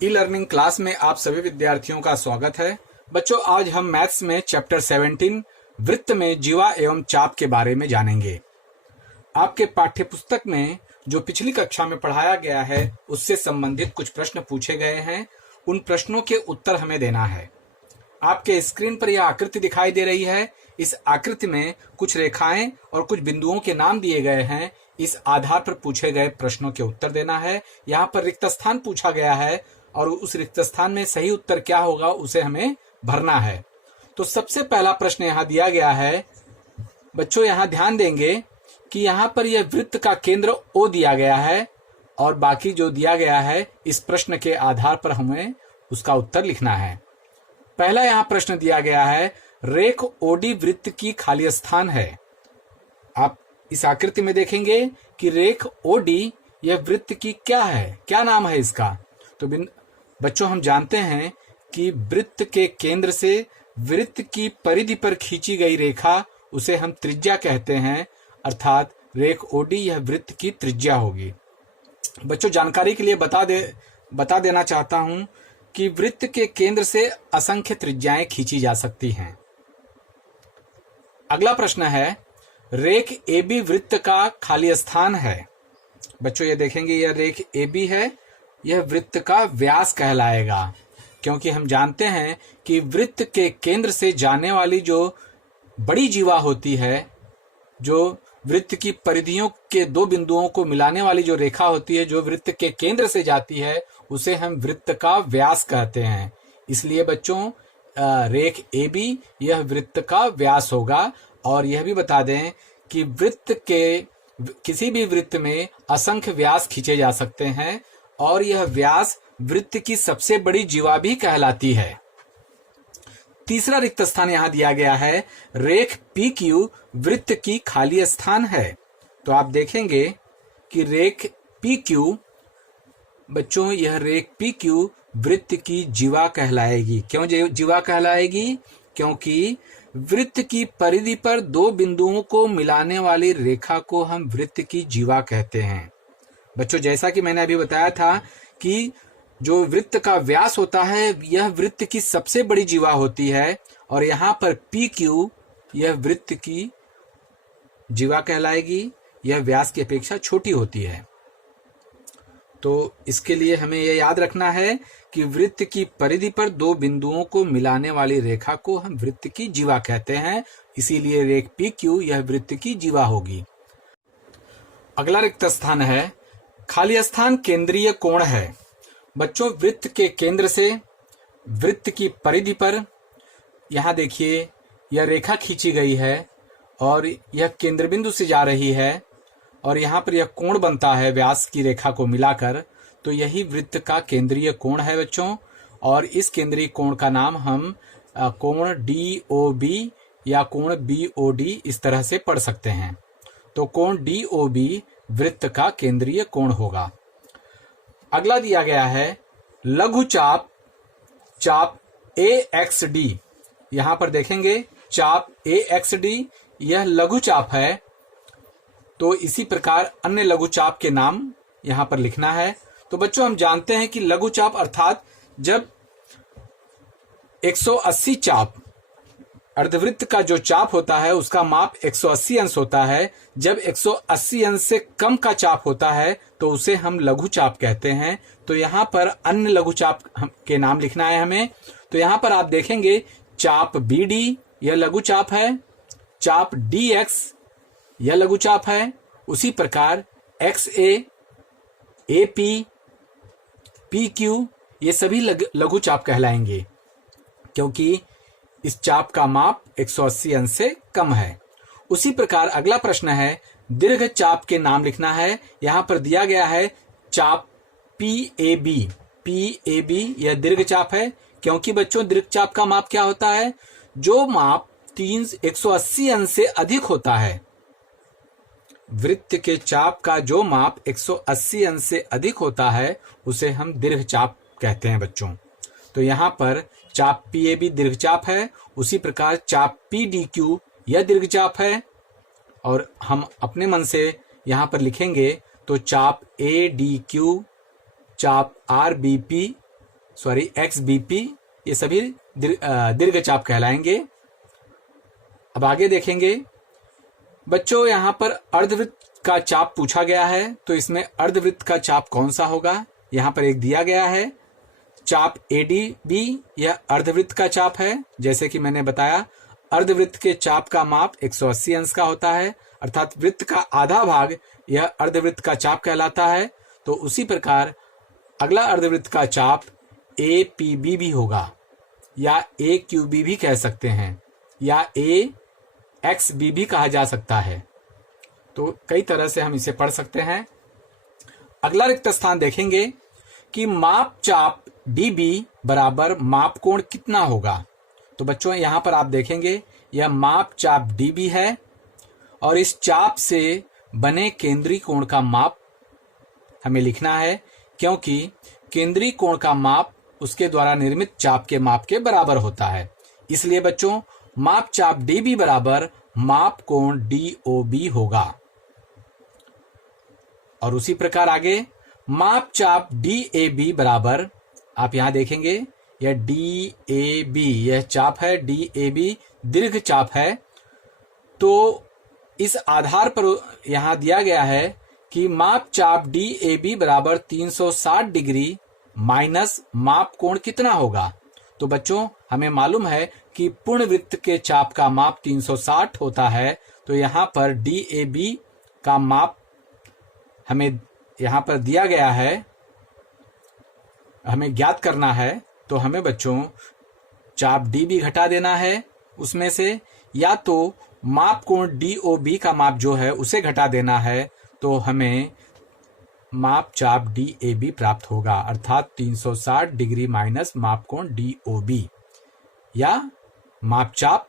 E learning class में आप सभी विद्यार्थियों का स्वागत है। बच्चों, आज हम मैथ्स में चैप्टर 17 वृत्त में जीवा एवं चाप के बारे में जानेंगे। आपके पाठ्य पुस्तक में जो पिछली कक्षा में पढ़ाया गया है उससे संबंधित कुछ प्रश्न पूछे गए हैं। उन प्रश्नों के उत्तर हमें देना है। आपके स्क्रीन पर यह आकृति दिखाई दे रही है। इस आकृति में कुछ रेखाएं और कुछ बिंदुओं के नाम दिए गए हैं। इस आधार पर पूछे गए प्रश्नों के उत्तर देना है। यहाँ पर रिक्त स्थान पूछा गया है और उस रिक्त स्थान में सही उत्तर क्या होगा उसे हमें भरना है। तो सबसे पहला प्रश्न यहाँ दिया गया है। बच्चों, यहाँ ध्यान देंगे कि यहाँ पर यह वृत्त का केंद्र O दिया गया है और बाकी जो दिया गया है इस प्रश्न के आधार पर हमें उसका उत्तर लिखना है। पहला यहाँ प्रश्न दिया गया है, रेख OD वृत्त की खाली स्थान है। आप इस आकृति में देखेंगे कि रेख OD यह वृत्त की क्या है, क्या नाम है इसका। तो बच्चों, हम जानते हैं कि वृत्त के केंद्र से वृत्त की परिधि पर खींची गई रेखा उसे हम त्रिज्या कहते हैं, अर्थात रेख OD यह वृत्त की त्रिज्या होगी। बच्चों, जानकारी के लिए बता देना चाहता हूं कि वृत्त के केंद्र से असंख्य त्रिज्याएं खींची जा सकती हैं। अगला प्रश्न है, रेख AB वृत्त का खाली स्थान है। बच्चों, ये देखेंगे यह रेख AB है, यह वृत्त का व्यास कहलाएगा, क्योंकि हम जानते हैं कि वृत्त के केंद्र से जाने वाली जो बड़ी जीवा होती है, जो वृत्त की परिधियों के दो बिंदुओं को मिलाने वाली जो रेखा होती है, जो वृत्त के केंद्र से जाती है, उसे हम वृत्त का व्यास कहते हैं। इसलिए बच्चों, रेख AB यह वृत्त का व्यास होगा। और यह भी बता दें कि वृत्त के किसी भी वृत्त में असंख्य व्यास खींचे जा सकते हैं और यह व्यास वृत्त की सबसे बड़ी जीवा भी कहलाती है। तीसरा रिक्त स्थान यहां दिया गया है, रेख PQ वृत्त की खाली स्थान है। तो आप देखेंगे कि रेख PQ, बच्चों, यह रेख PQ वृत्त की जीवा कहलाएगी। क्यों जीवा कहलाएगी? क्योंकि वृत्त की परिधि पर दो बिंदुओं को मिलाने वाली रेखा को हम वृत्त की जीवा कहते हैं। बच्चों, जैसा कि मैंने अभी बताया था कि जो वृत्त का व्यास होता है यह वृत्त की सबसे बड़ी जीवा होती है और यहाँ पर PQ यह वृत्त की जीवा कहलाएगी। यह व्यास की अपेक्षा छोटी होती है। तो इसके लिए हमें यह याद रखना है कि वृत्त की परिधि पर दो बिंदुओं को मिलाने वाली रेखा को हम वृत्त की जीवा कहते हैं। इसीलिए रेख PQ यह वृत्त की जीवा होगी। अगला रिक्त स्थान है, खाली स्थान केंद्रीय कोण है। बच्चों, वृत्त के केंद्र से वृत्त की परिधि पर यहाँ देखिए यह रेखा खींची गई है और यह केंद्र बिंदु से जा रही है और यहाँ पर यह कोण बनता है व्यास की रेखा को मिलाकर। तो यही वृत्त का केंद्रीय कोण है बच्चों। और इस केंद्रीय कोण का नाम हम कोण DOB या कोण BOD इस तरह से पढ़ सकते हैं। तो कोण DOB वृत्त का केंद्रीय कोण होगा। अगला दिया गया है, लघु चाप AXD। यहां पर देखेंगे चाप AXD यह लघु चाप है। तो इसी प्रकार अन्य लघु चाप के नाम यहां पर लिखना है। तो बच्चों, हम जानते हैं कि लघु चाप अर्थात जब 180 चाप अर्धवृत्त का जो चाप होता है उसका माप 180 अंश होता है। जब 180 अंश से कम का चाप होता है तो उसे हम लघु चाप कहते हैं। तो यहाँ पर अन्य लघु चाप के नाम लिखना है हमें। तो यहाँ पर आप देखेंगे चाप BD यह लघु चाप है, चाप DX यह लघु चाप है। उसी प्रकार XA, AP, PQ ये सभी लघु चाप कहलाएंगे, क्योंकि इस चाप का माप 180 अंश से कम है। उसी प्रकार अगला प्रश्न है, दीर्घ चाप के नाम लिखना है। यहां पर दिया गया है चाप PAB यह दीर्घ चाप है, क्योंकि बच्चों दीर्घ चाप का माप क्या होता है? जो माप 180 अंश से अधिक होता है। वृत्त के चाप का जो माप 180 अंश से अधिक होता है उसे हम दीर्घ चाप कहते हैं बच्चों। तो यहाँ पर चाप PAB दीर्घ चाप है। उसी प्रकार चाप PDQ यह दीर्घ चाप है। और हम अपने मन से यहाँ पर लिखेंगे तो चाप ADQ, चाप RBP sorry X B P, ये सभी दीर्घ चाप कहलाएंगे। अब आगे देखेंगे बच्चों, यहां पर अर्धवृत्त का चाप पूछा गया है, तो इसमें अर्धवृत्त का चाप कौन सा होगा? यहां पर एक दिया गया है चाप ADB, यह अर्धवृत्त का चाप है। जैसे कि मैंने बताया अर्धवृत्त के चाप का माप 180 अंश का होता है, अर्थात वृत्त का आधा भाग यह अर्धवृत्त का चाप कहलाता है। तो उसी प्रकार अगला अर्धवृत्त का चाप APB भी होगा, या AQB भी कह सकते हैं, या AXB भी कहा जा सकता है। तो कई तरह से हम इसे पढ़ सकते हैं। अगला रिक्त स्थान देखेंगे कि माप चाप DB बराबर माप कोण कितना होगा। तो बच्चों यहां पर आप देखेंगे यह माप चाप DB है, और इस चाप से बने केंद्रीय कोण का माप हमें लिखना है, क्योंकि केंद्रीय कोण का माप उसके द्वारा निर्मित चाप के माप के बराबर होता है। इसलिए बच्चों माप चाप DB बराबर माप कोण DOB होगा। और उसी प्रकार आगे माप चाप DAB बराबर, आप यहां देखेंगे यह DAB, यह चाप है DAB, दीर्घ चाप है। तो इस आधार पर यहां दिया गया है कि माप चाप DAB बराबर 360 डिग्री माइनस माप कोण कितना होगा। तो बच्चों हमें मालूम है कि पूर्ण वृत्त के चाप का माप 360 होता है, तो यहां पर DAB का माप हमें यहां पर दिया गया है, हमें ज्ञात करना है। तो हमें बच्चों चाप DB घटा देना है उसमें से, या तो माप कोण DOB का माप जो है उसे घटा देना है, तो हमें माप चाप DAB प्राप्त होगा, अर्थात 360 डिग्री माइनस माप कोण DOB, या माप चाप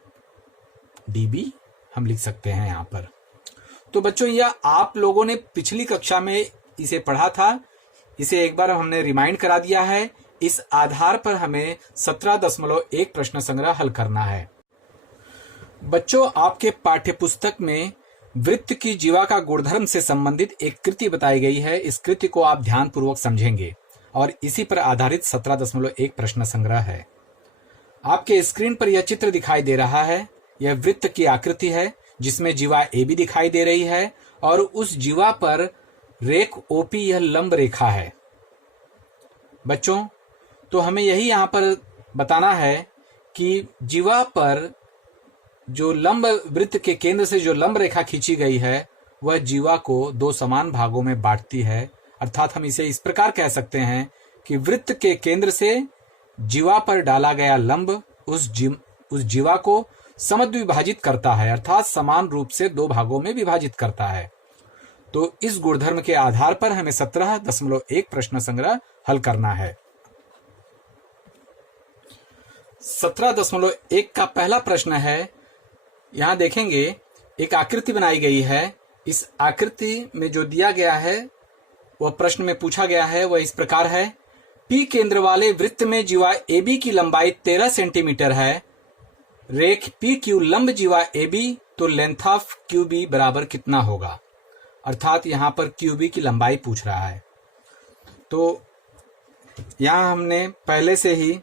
DB हम लिख सकते हैं यहां पर। तो बच्चों यह आप लोगों ने पिछली कक्षा में इसे पढ़ा था, इसे एक बार हमने रिमाइंड करा दिया है। इस आधार पर हमें 17.1 प्रश्न संग्रह हल करना है। बच्चों आपके पाठ्यपुस्तक में वृत्त की जीवा का गुणधर्म से संबंधित एक कृति बताई गई है। इस कृति को आप ध्यानपूर्वक समझेंगे और इसी पर आधारित 17.1 प्रश्न संग्रह है। आपके स्क्रीन पर यह चित्र दिखाई दे रहा है, यह वृत्त की आकृति है जिसमें जीवा AB दिखाई दे रही है, और उस जीवा पर रेख OP यह लंब रेखा है। बच्चों तो हमें यही यहां पर बताना है कि जीवा पर जो लंब वृत्त के केंद्र से जो लंब रेखा खींची गई है वह जीवा को दो समान भागों में बांटती है। अर्थात हम इसे इस प्रकार कह सकते हैं कि वृत्त के केंद्र से जीवा पर डाला गया लंब उस जीवा को समद्विभाजित करता है, अर्थात समान रूप से दो भागों में विभाजित करता है। तो इस गुणधर्म के आधार पर हमें 17.1 प्रश्न संग्रह हल करना है। 17.1 का पहला प्रश्न है, यहां देखेंगे एक आकृति बनाई गई है। इस आकृति में जो दिया गया है वह प्रश्न में पूछा गया है वह इस प्रकार है, P केंद्र वाले वृत्त में जीवा AB की लंबाई 13 सेंटीमीटर है, रेख PQ लंब जीवा AB, तो लेंथ ऑफ QB बराबर कितना होगा। अर्थात यहां पर QB की लंबाई पूछ रहा है। तो यहां हमने पहले से ही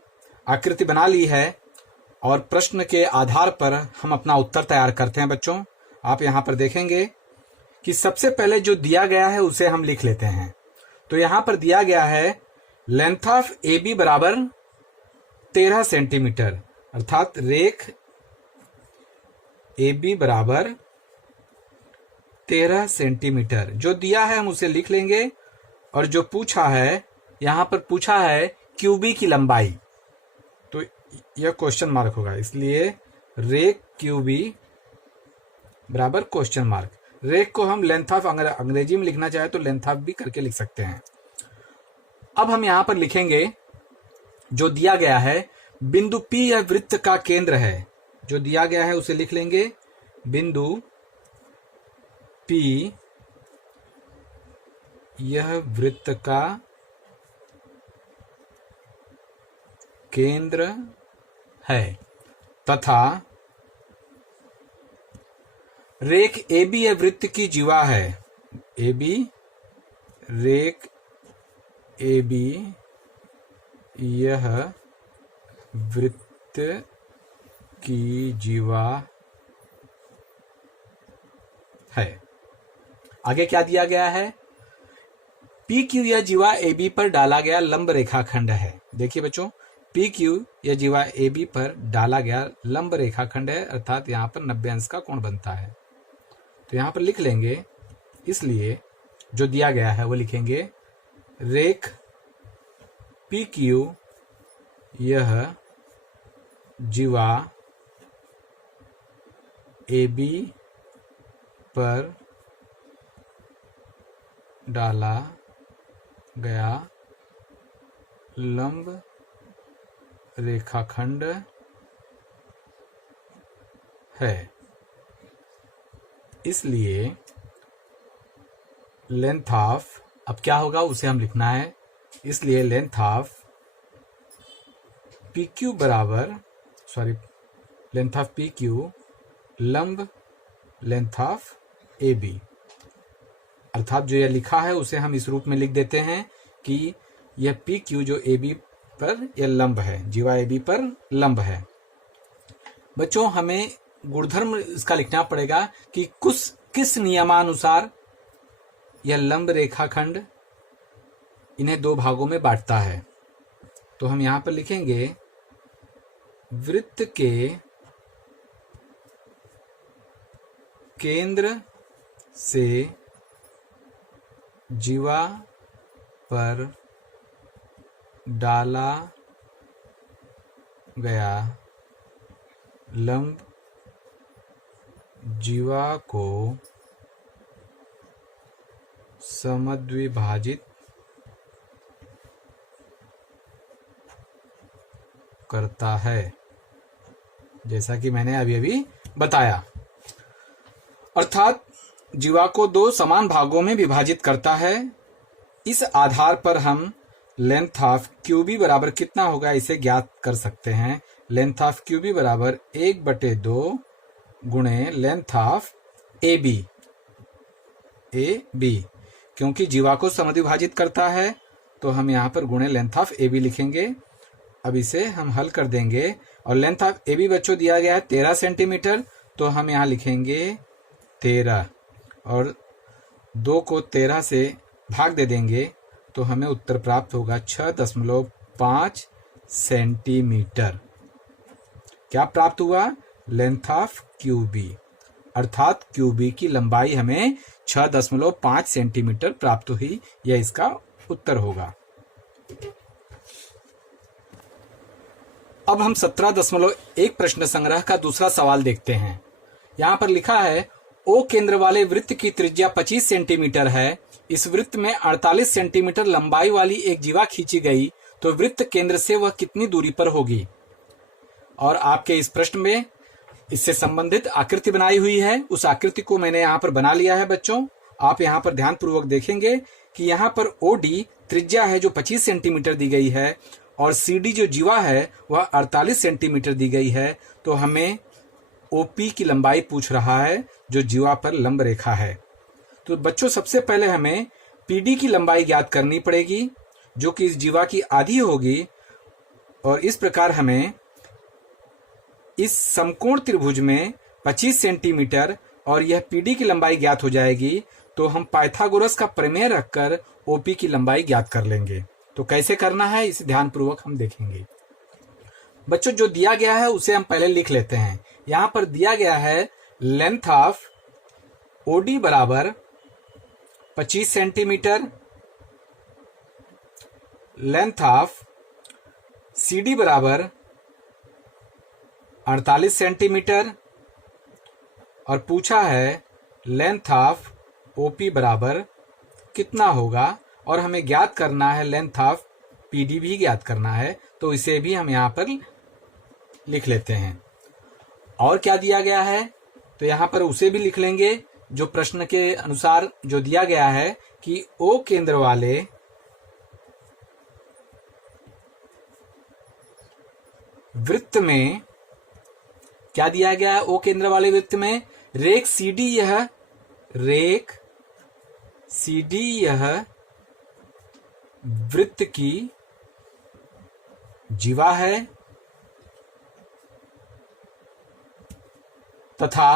आकृति बना ली है और प्रश्न के आधार पर हम अपना उत्तर तैयार करते हैं। बच्चों आप यहां पर देखेंगे कि सबसे पहले जो दिया गया है उसे हम लिख लेते हैं। तो यहां पर दिया गया है लेंथ ऑफ AB बराबर 13 सेंटीमीटर, अर्थात रेख AB बराबर 13 सेंटीमीटर जो दिया है हम उसे लिख लेंगे। और जो पूछा है यहां पर पूछा है QB की लंबाई, तो यह क्वेश्चन मार्क होगा, इसलिए रेख QB बराबर क्वेश्चन मार्क। रेख को हम लेंथ ऑफ अंग्रेजी में लिखना चाहे तो लेंथ ऑफ भी करके लिख सकते हैं। अब हम यहां पर लिखेंगे जो दिया गया है बिंदु P यह वृत्त का केंद्र है, जो दिया गया है उसे लिख लेंगे बिंदु P यह वृत्त का केंद्र है तथा रेख AB यह वृत्त की जीवा है। AB रेख AB यह वृत्त की जीवा है। आगे क्या दिया गया है? पी क्यू यह जीवा ए बी पर डाला गया लंब रेखाखंड है। देखिए बच्चों, पी क्यू यह जीवा ए बी पर डाला गया लंब रेखाखंड है, अर्थात यहां पर 90 अंश का कोण बनता है। तो यहां पर लिख लेंगे, इसलिए जो दिया गया है वो लिखेंगे, रेख पी क्यू यह जीवा ए बी पर डाला गया लंब रेखाखंड है, इसलिए लेंथ ऑफ, अब क्या होगा उसे हम लिखना है, इसलिए लेंथ ऑफ पी क्यू बराबर, लेंथ ऑफ पी क्यू लंब लेंथ ऑफ ए बी, अर्थात जो यह लिखा है उसे हम इस रूप में लिख देते हैं कि यह पी क्यू जो ए बी पर यह लंब है, जीवा ए बी पर लंब है। बच्चों, हमें गुणधर्म इसका लिखना पड़ेगा कि किस नियमानुसार यह लंब रेखाखंड इन्हें दो भागों में बांटता है। तो हम यहां पर लिखेंगे, वृत्त के केंद्र से जीवा पर डाला गया लंब जीवा को समद्विभाजित करता है, जैसा कि मैंने अभी बताया। अर्थात जीवा को दो समान भागों में विभाजित करता है। इस आधार पर हम लेंथ ऑफ क्यू बी बराबर कितना होगा इसे ज्ञात कर सकते हैं। लेंथ ऑफ क्यू बी बराबर 1/2 गुणे लेंथ ऑफ ए बी, क्योंकि जीवा को समद्विभाजित करता है तो हम यहाँ पर गुणे लेंथ ऑफ ए बी लिखेंगे। अब इसे हम हल कर देंगे, और लेंथ ऑफ ए बी बच्चों दिया गया है 13 सेंटीमीटर, तो हम यहाँ लिखेंगे 13 और 2 को 13 से भाग दे देंगे तो हमें उत्तर प्राप्त होगा 6.5 सेंटीमीटर। क्या प्राप्त हुआ? लेंथ ऑफ क्यू बी, अर्थात क्यू बी की लंबाई हमें 6.5 सेंटीमीटर प्राप्त हुई। यह इसका उत्तर होगा। अब हम 17.1 प्रश्न संग्रह का दूसरा सवाल देखते हैं। यहां पर लिखा है, ओ केंद्र वाले वृत्त की त्रिज्या 25 सेंटीमीटर है। इस वृत्त में 48 सेंटीमीटर लंबाई वाली एक जीवा खींची गई, तो वृत्त केंद्र से वह कितनी दूरी पर होगी? और आपके इस प्रश्न में इससे संबंधित आकृति बनाई हुई है। उस आकृति को मैंने यहाँ पर बना लिया है बच्चों। आप यहाँ पर ध्यानपूर्वक देखेंगे कि यहाँ पर OD त्रिज्या है जो 25 सेंटीमीटर दी गई है, और CD जो जीवा है वह 48 सेंटीमीटर दी गई है। तो हमें OP की लंबाई पूछ रहा है जो जीवा पर लंब रेखा है। तो बच्चों, सबसे पहले हमें PD की लंबाई ज्ञात करनी पड़ेगी जो कि इस जीवा की आधी होगी, और इस प्रकार हमें इस समकोण त्रिभुज में 25 सेंटीमीटर और यह PD की लंबाई ज्ञात हो जाएगी। तो हम पाइथागोरस का प्रमेय रखकर OP की लंबाई ज्ञात कर लेंगे। तो कैसे करना है इसे ध्यानपूर्वक हम देखेंगे। बच्चों, जो दिया गया है उसे हम पहले लिख लेते हैं। यहां पर दिया गया है लेंथ ऑफ OD बराबर 25 सेंटीमीटर, लेंथ ऑफ CD बराबर 48 सेंटीमीटर, और पूछा है लेंथ ऑफ OP बराबर कितना होगा, और हमें ज्ञात करना है लेंथ ऑफ PD भी ज्ञात करना है। तो इसे भी हम यहाँ पर लिख लेते हैं। और क्या दिया गया है तो यहाँ पर उसे भी लिख लेंगे जो प्रश्न के अनुसार जो दिया गया है कि O केंद्र वाले वृत्त में क्या दिया गया है। O केंद्र वाले वृत्त में रेख CD यह वृत्त की जीवा है तथा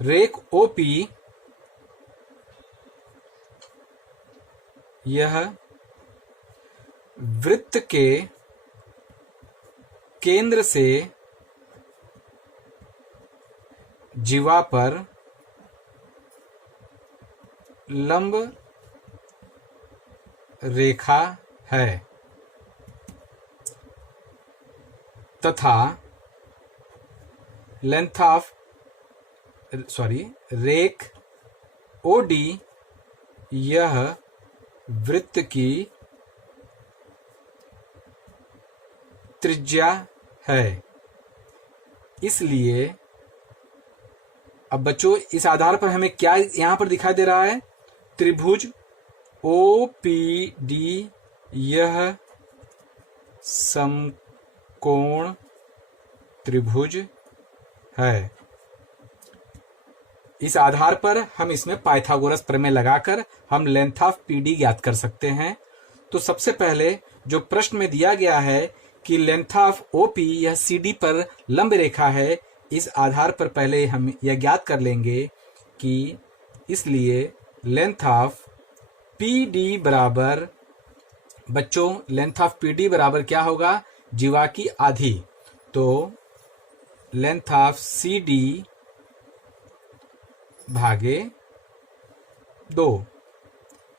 रेख ओपी यह वृत्त के केंद्र से जीवा पर लंब रेखा है तथा रेख ओडी यह वृत्त की त्रिज्या है। इसलिए अब बच्चों इस आधार पर हमें क्या यहां पर दिखाई दे रहा है, त्रिभुज OPD यह समकोण त्रिभुज है। इस आधार पर हम इसमें पाइथागोरस प्रमेय लगाकर हम लेंथ ऑफ PD ज्ञात कर सकते हैं। तो सबसे पहले जो प्रश्न में दिया गया है कि लेंथ ऑफ OP यह CD पर लंब रेखा है, इस आधार पर पहले हम यह ज्ञात कर लेंगे कि इसलिए लेंथ ऑफ PD बराबर, बच्चों लेंथ ऑफ PD बराबर क्या होगा, जीवा की आधी। तो लेंथ ऑफ CD भागे 2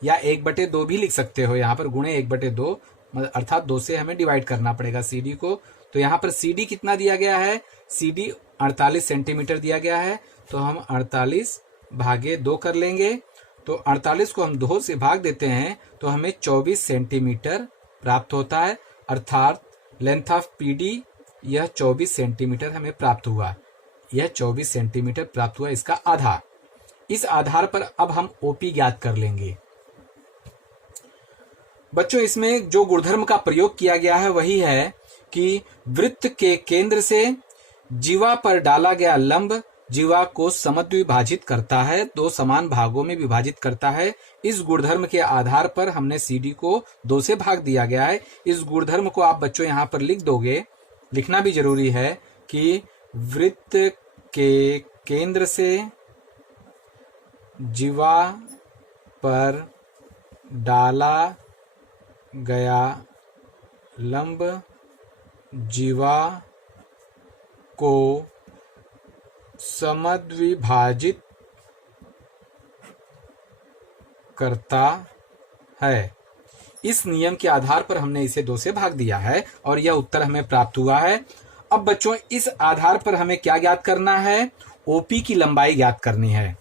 या 1/2 भी लिख सकते हो, यहां पर गुणे 1/2 अर्थात 2 से हमें डिवाइड करना पड़ेगा CD को। तो यहां पर CD कितना दिया गया है, CD 48 सेंटीमीटर दिया गया है, तो हम 48 भागे 2 कर लेंगे। तो 48 को हम 2 से भाग देते हैं तो हमें 24 सेंटीमीटर प्राप्त होता है, अर्थात लेंथ ऑफ PD यह 24 सेंटीमीटर हमें प्राप्त हुआ। यह 24 सेंटीमीटर प्राप्त हुआ, इसका आधा। इस आधार पर अब हम OP ज्ञात कर लेंगे। बच्चों इसमें जो गुणधर्म का प्रयोग किया गया है वही है कि वृत्त के केंद्र से जीवा पर डाला गया लंब जीवा को समद्विभाजित करता है, 2 समान भागों में विभाजित करता है। इस गुणधर्म के आधार पर हमने CD को 2 से भाग दिया गया है। इस गुणधर्म को आप बच्चों यहां पर लिख दोगे, लिखना भी जरूरी है कि वृत्त के केंद्र से जीवा पर डाला गया लंब जीवा को समद्विभाजित करता है। इस नियम के आधार पर हमने इसे 2 से भाग दिया है और यह उत्तर हमें प्राप्त हुआ है। अब बच्चों इस आधार पर हमें क्या ज्ञात करना है, OP की लंबाई ज्ञात करनी है।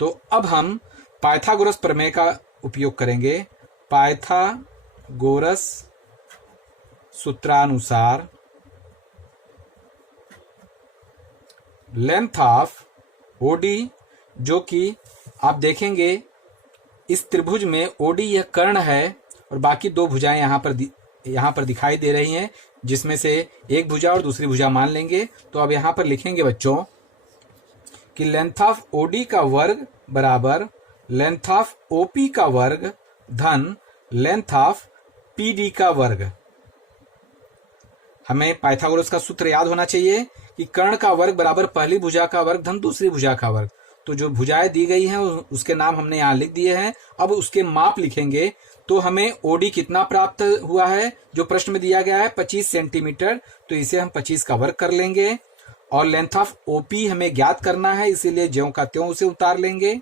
तो अब हम पाइथागोरस प्रमेय का उपयोग करेंगे। पाइथागोरस सूत्रानुसार लेंथ ऑफ OD, जो कि आप देखेंगे इस त्रिभुज में OD यह कर्ण है और बाकी 2 भुजाएं यहां पर दिखाई दे रही हैं, जिसमें से एक भुजा और दूसरी भुजा मान लेंगे। तो अब यहां पर लिखेंगे बच्चों कि लेंथ ऑफ OD का वर्ग बराबर लेंथ ऑफ OP का वर्ग धन लेंथ ऑफ PD का वर्ग। हमें पाइथागोरस का सूत्र याद होना चाहिए कि कर्ण का वर्ग बराबर पहली भुजा का वर्ग धन दूसरी भुजा का वर्ग। तो जो भुजाएं दी गई हैं उसके नाम हमने यहाँ लिख दिए हैं। अब उसके माप लिखेंगे तो हमें OD कितना प्राप्त हुआ है, जो प्रश्न में दिया गया है 25 सेंटीमीटर, तो इसे हम 25 का वर्ग कर लेंगे। और लेंथ ऑफ OP हमें ज्ञात करना है, इसीलिए ज्यों का त्यों उसे उतार लेंगे।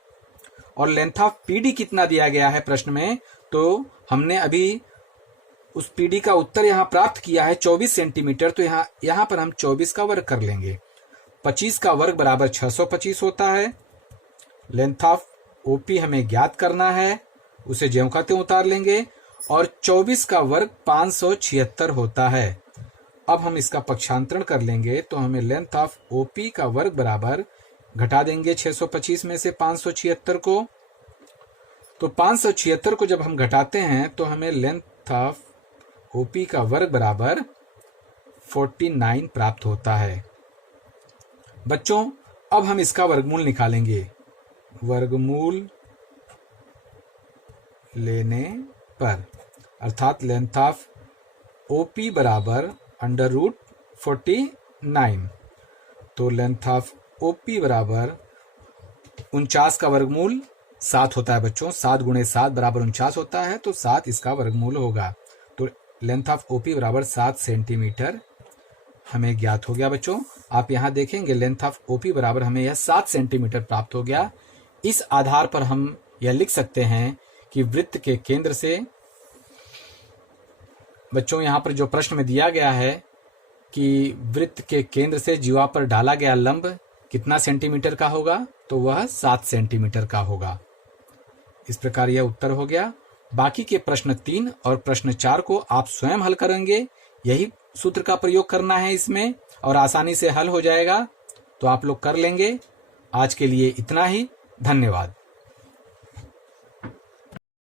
और लेंथ ऑफ PD कितना दिया गया है प्रश्न में, तो हमने अभी उस PD का उत्तर यहाँ प्राप्त किया है 24 सेंटीमीटर, तो यहाँ पर हम 24 का वर्ग कर लेंगे। 25 का वर्ग बराबर 625 होता है। लेंथ ऑफ OP हमें ज्ञात करना है, उसे ज्यों का त्यों उतार लेंगे। और 24 का वर्ग 576 होता है। अब हम इसका पक्षांतरण कर लेंगे तो हमें लेंथ ऑफ OP का वर्ग बराबर, घटा देंगे 625 में से 576 को, तो 576 को जब हम घटाते हैं तो हमें लेंथ ऑफ OP का वर्ग बराबर 49 प्राप्त होता है। बच्चों अब हम इसका वर्गमूल निकालेंगे। वर्गमूल लेने पर अर्थात लेंथ ऑफ OP बराबर √49। तो लेंथ ऑफ OP बराबर 49 का वर्गमूल 7 होता है बच्चों। 7 × 7 बराबर 49 होता है, तो 7 इसका वर्गमूल होगा। तो लेंथ ऑफ OP बराबर 7 सेंटीमीटर हमें ज्ञात हो गया बच्चों। आप यहाँ देखेंगे लेंथ ऑफ OP बराबर हमें यह 7 सेंटीमीटर प्राप्त हो गया। इस आधार पर हम यह लिख सकते हैं कि वृत्त के केंद्र से, बच्चों यहाँ पर जो प्रश्न में दिया गया है कि वृत्त के केंद्र से जीवा पर डाला गया लंब कितना सेंटीमीटर का होगा, तो वह 7 सेंटीमीटर का होगा। इस प्रकार यह उत्तर हो गया। बाकी के प्रश्न 3 और प्रश्न 4 को आप स्वयं हल करेंगे। यही सूत्र का प्रयोग करना है इसमें और आसानी से हल हो जाएगा। तो आप लोग कर लेंगे। आज के लिए इतना ही। धन्यवाद।